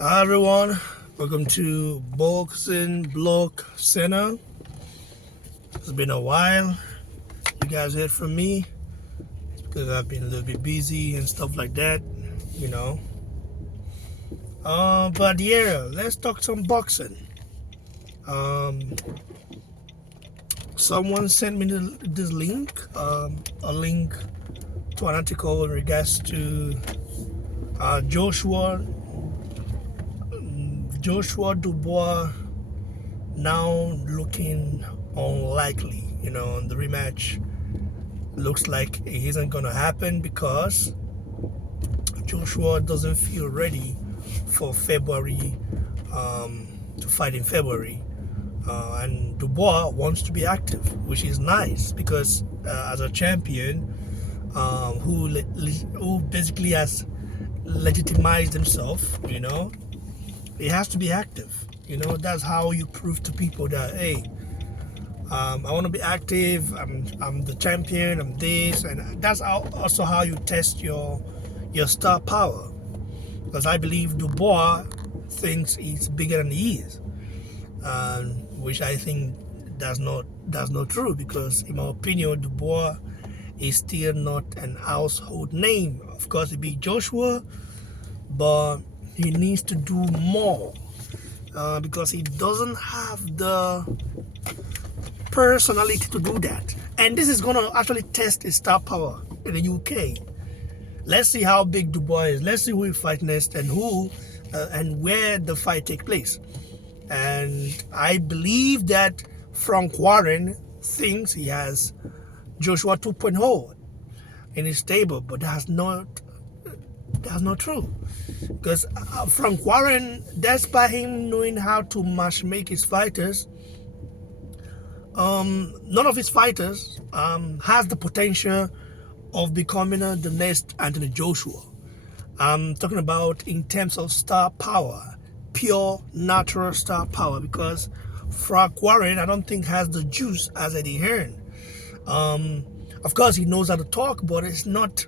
Hi everyone, welcome to Boxing Block Center. It's been a while. You guys heard from me because I've been a little bit busy and stuff like that, you know. But yeah, let's talk some boxing. Um, Someone sent me this link, a link to an article in regards to Joshua-Dubois now looking unlikely, the rematch looks like it isn't gonna happen because Joshua doesn't feel ready for February, to fight in February. And Dubois wants to be active, which is nice because as a champion who basically has legitimized himself, he has to be active. That's how you prove to people that, hey, I want to be active. I'm the champion. I'm this, and that's also how you test your star power. Because I believe Dubois thinks he's bigger than he is, which I think that's not true. Because in my opinion, Dubois is still not an household name. Of course, it be Joshua, but he needs to do more because he doesn't have the personality to do that. And this is going to actually test his star power in the UK. Let's see how big Dubois is. Let's see who he fight next and who and where the fight take place. And I believe that Frank Warren thinks he has Joshua 2.0 in his stable, but that's not true. Because Frank Warren, despite him knowing how to matchmake his fighters, none of his fighters has the potential of becoming the next Anthony Joshua. I'm talking about in terms of star power, pure natural star power, because Frank Warren I don't think has the juice as Eddie Hearn. Of course he knows how to talk, but it's not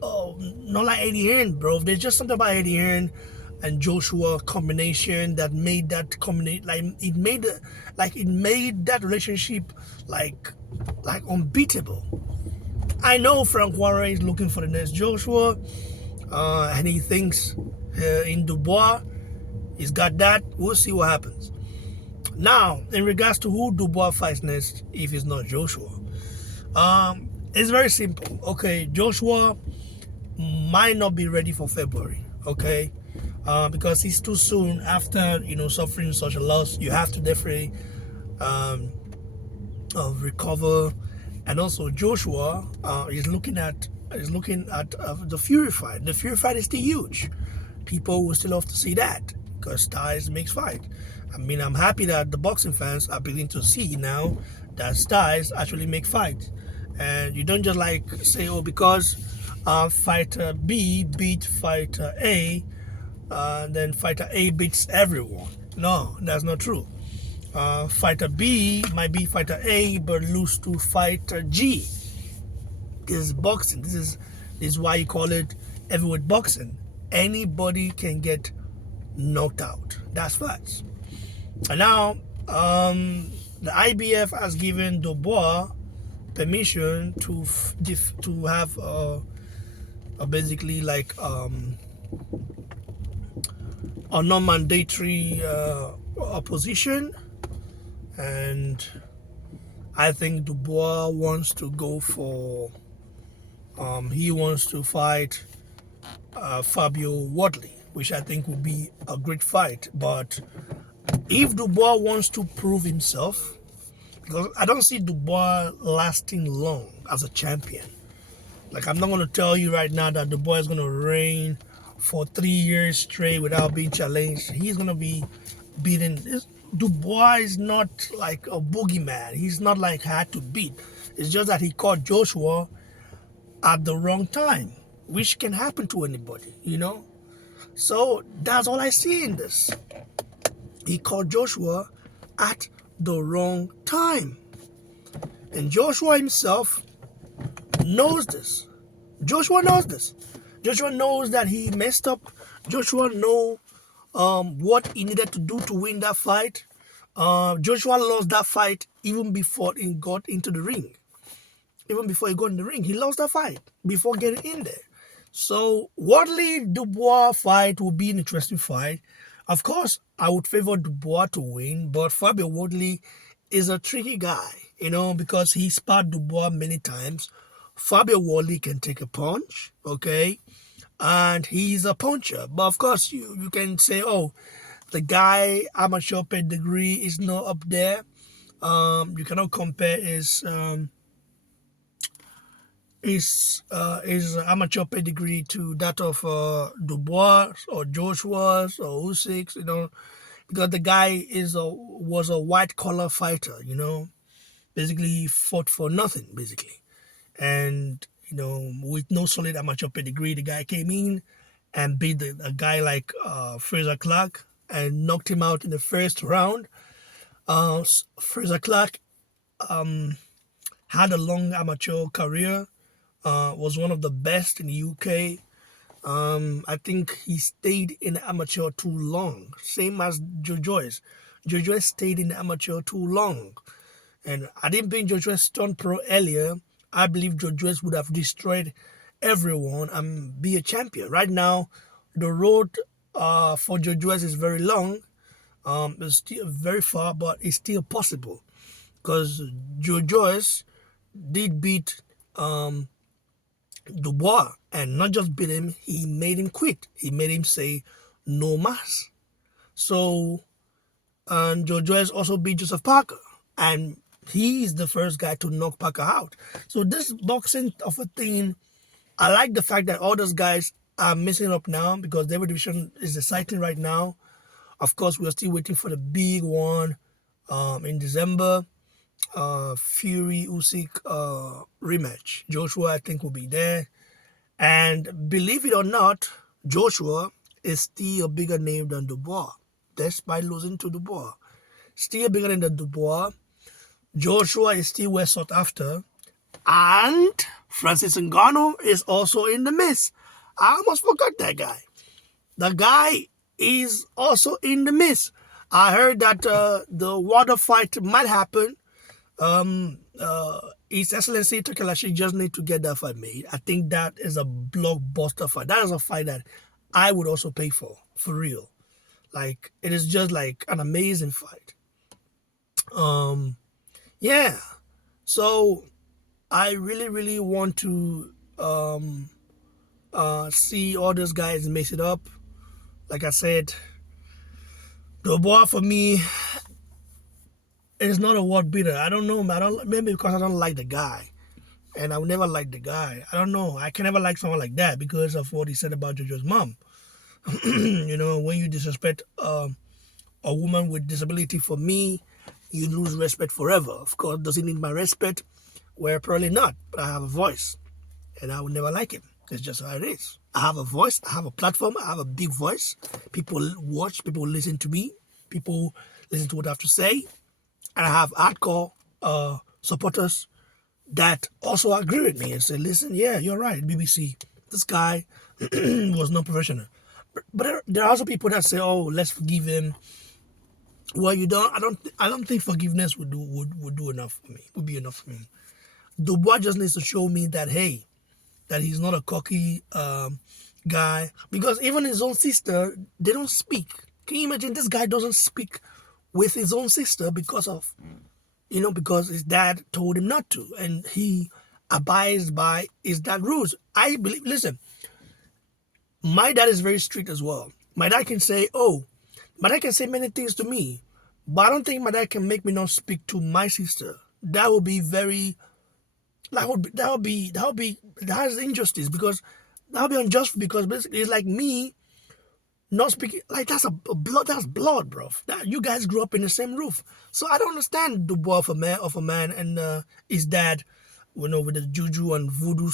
like Eddie Hearn, bro. There's just something about Eddie Hearn and Joshua combination that made that combination it made that relationship like unbeatable. I know Frank Warren is looking for the next Joshua, and he thinks in Dubois he's got that. We'll see what happens. Now, in regards to who Dubois fights next, if it's not Joshua, it's very simple. Okay, Joshua might not be ready for February. Okay, because it's too soon after suffering such a loss. You have to definitely recover. And also Joshua is looking at the Fury fight. The Fury fight is still huge. People will still have to see that because styles makes fight. I mean, I'm happy that the boxing fans are beginning to see now that styles actually make fight. And you don't just say, oh, because fighter B beat fighter A, then fighter A beats everyone. No, that's not true. Fighter B might be fighter A but lose to fighter G. This is boxing. This is why you call it heavyweight boxing. Anybody can get knocked out. That's facts. And now the IBF has given Dubois permission to have basically a non-mandatory opposition. And I think Dubois wants to go for he wants to fight Fabio Wardley, which I think would be a great fight. But if Dubois wants to prove himself, because I don't see Dubois lasting long as a champion. I'm not going to tell you right now that Dubois is going to reign for 3 years straight without being challenged. He's going to be beaten. Dubois is not like a boogeyman. He's not hard to beat. It's just that he caught Joshua at the wrong time, which can happen to anybody, So that's all I see in this. He caught Joshua at the wrong time. And Joshua himself knows this. Joshua knows this. Joshua knows that he messed up. Joshua knows what he needed to do to win that fight. Joshua lost that fight even before he got into the ring. Even before he got in the ring, he lost that fight before getting in there. So Wardley Dubois fight will be an interesting fight. Of course, I would favor Dubois to win, but Fabio Wardley is a tricky guy, because he sparred Dubois many times. Fabio Wardley can take a punch, okay, and he's a puncher. But of course, you can say, oh, the guy amateur pedigree is not up there. You cannot compare his amateur pedigree to that of Dubois or Joshua's or Usyk's, because the guy was a white collar fighter, basically he fought for nothing, basically, and with no solid amateur pedigree, the guy came in and beat a guy like Fraser Clark and knocked him out in the first round. Fraser Clark had a long amateur career, was one of the best in the UK. I think he stayed in the amateur too long, same as Joe Joyce. Joe Joyce stayed in the amateur too long. And I didn't think Joe Joyce turned pro earlier. I believe Joe Joyce would have destroyed everyone and be a champion. Right now, the road for Joe Joyce is very long. It's still very far, but it's still possible. Because Joe Joyce did beat Dubois, and not just beat him, he made him quit. He made him say no mas. So, and Joe Joyce also beat Joseph Parker, and he is the first guy to knock Parker out. So this boxing of a thing, I like the fact that all those guys are messing up now because the division is exciting right now. Of course, we're still waiting for the big one in December. Fury Usyk rematch. Joshua, I think, will be there. And believe it or not, Joshua is still a bigger name than Dubois, despite losing to Dubois. Still bigger than Dubois. Joshua is still well sought after. And Francis Ngannou is also in the mix. I almost forgot that guy. The guy is also in the mix. I heard that the water fight might happen. His Excellency Takelashi just need to get that fight made. I think that is a blockbuster fight. That is a fight that I would also pay for real. Like, it is just like an amazing fight. Yeah. So I really, really want to see all those guys mix it up. Like I said, Dubois for me is not a world beater. I don't know, man. Maybe because I don't like the guy. And I would never like the guy. I don't know. I can never like someone like that because of what he said about JoJo's mom. When you disrespect a woman with disability, for me, you lose respect forever. Of course, does he need my respect? Well, probably not. But I have a voice. And I would never like him. It's just how it is. I have a voice. I have a platform. I have a big voice. People watch. People listen to me. People listen to what I have to say. And I have hardcore supporters that also agree with me and say, listen, yeah, you're right, BBC. This guy was not professional. But there are also people that say, oh, let's forgive him. Well, you don't. I don't think forgiveness would do enough for me. Would be enough for me. Dubois just needs to show me that, hey, that he's not a cocky guy. Because even his own sister, they don't speak. Can you imagine this guy doesn't speak with his own sister because his dad told him not to, and he abides by his dad rules. I believe. Listen, my dad is very strict as well. My dad can say, many things to me, but I don't think my dad can make me not speak to my sister. That would be that's injustice, because that would be unjust, because basically it's like me not speaking. Like, that's blood, bro. You guys grew up in the same roof. So I don't understand the boy of a man and his dad, with the juju and voodoo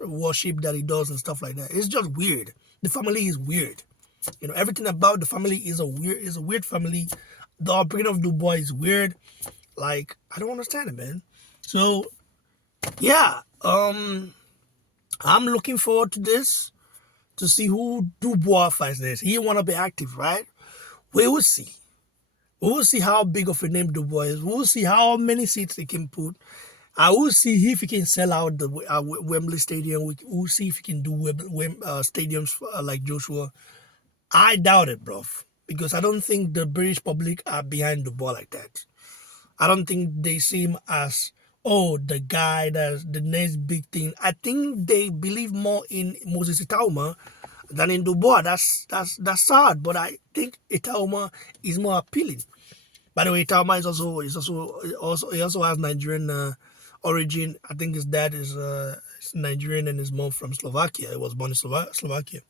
worship that he does and stuff like that. It's just weird. The family is weird. Everything about the family is a weird family. The upbringing of Dubois is weird. Like, I don't understand it, man. So yeah, I'm looking forward to this. to see who Dubois fights next. He want to be active, right? We will see. We will see how big of a name Dubois is. We will see how many seats he can put. I will see if he can sell out the Wembley Stadium. We'll see if he can do stadiums like Joshua. I doubt it, bro, because I don't think the British public are behind Dubois like that. I don't think they see him as, oh, the guy that's the next big thing. I think they believe more in Moses Itauma than in Dubois. That's sad, but I think Itauma is more appealing. By the way, Itauma is also he also has Nigerian origin. I think his dad is Nigerian and his mom from Slovakia. He was born in Slovakia.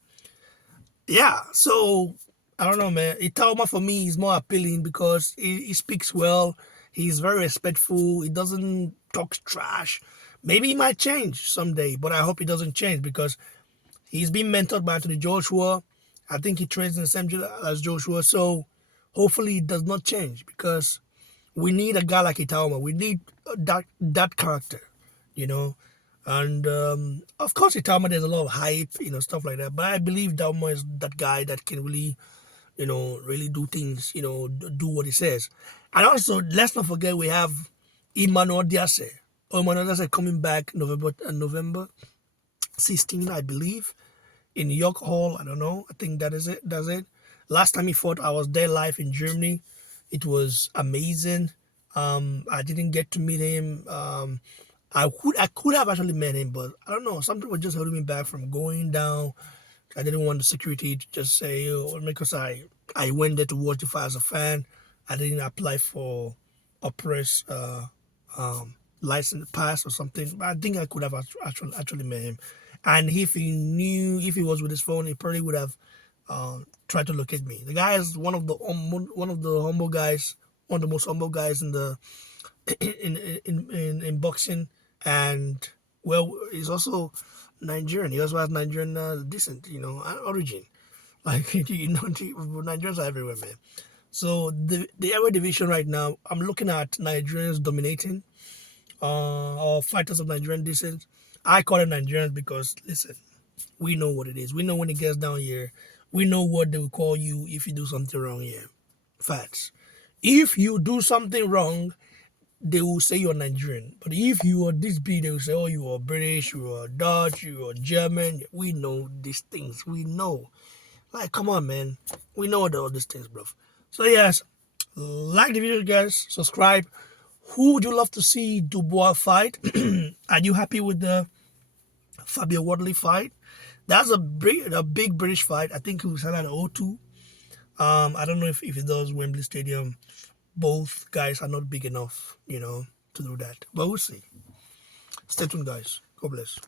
Yeah, so I don't know, man. Itauma for me is more appealing because he speaks well. He's very respectful. He doesn't talk trash. Maybe he might change someday, but I hope he doesn't change because he's been mentored by Anthony Joshua. I think he trains in the same gym as Joshua, so hopefully it does not change because we need a guy like Itauma. We need that character, you know. And of course, Itauma, there's a lot of hype, stuff like that. But I believe Itauma is that guy that can really, really do things, do what he says. And also, let's not forget we have Emmanuel Diase. Emmanuel Diase coming back November 16, I believe, in York Hall. I don't know. I think that is it. That's it. Last time he fought, I was there live in Germany. It was amazing. I didn't get to meet him. I could have actually met him, but I don't know. Some people just holding me back from going down. I didn't want the security to just say, oh, because I went there to watch the fight as a fan. I didn't apply for a press license pass or something. But I think I could have actually met him. And if he was with his phone, he probably would have tried to locate me. The guy is one of the humble guys, one of the most humble guys in the in boxing, and well, he's also Nigerian. He also has Nigerian descent, origin. Like Nigerians are everywhere, man. So the heavyweight division right now, I'm looking at Nigerians dominating, or fighters of Nigerian descent. I call it Nigerians because listen, we know what it is. We know when it gets down here. We know what they will call you if you do something wrong here. Facts. If you do something wrong, they will say you're Nigerian. But if you are this big, they will say, oh, you are British, you are Dutch, you are German. We know these things. We know. Like, come on, man. We know all these things, bro. So, yes, like the video, guys. Subscribe. Who would you love to see Dubois fight? Are you happy with the Fabio Wardley fight? That's a big British fight. I think it was held at O2. I don't know if it does Wembley Stadium. Both guys are not big enough, to do that. But we'll see. Stay tuned, guys. God bless.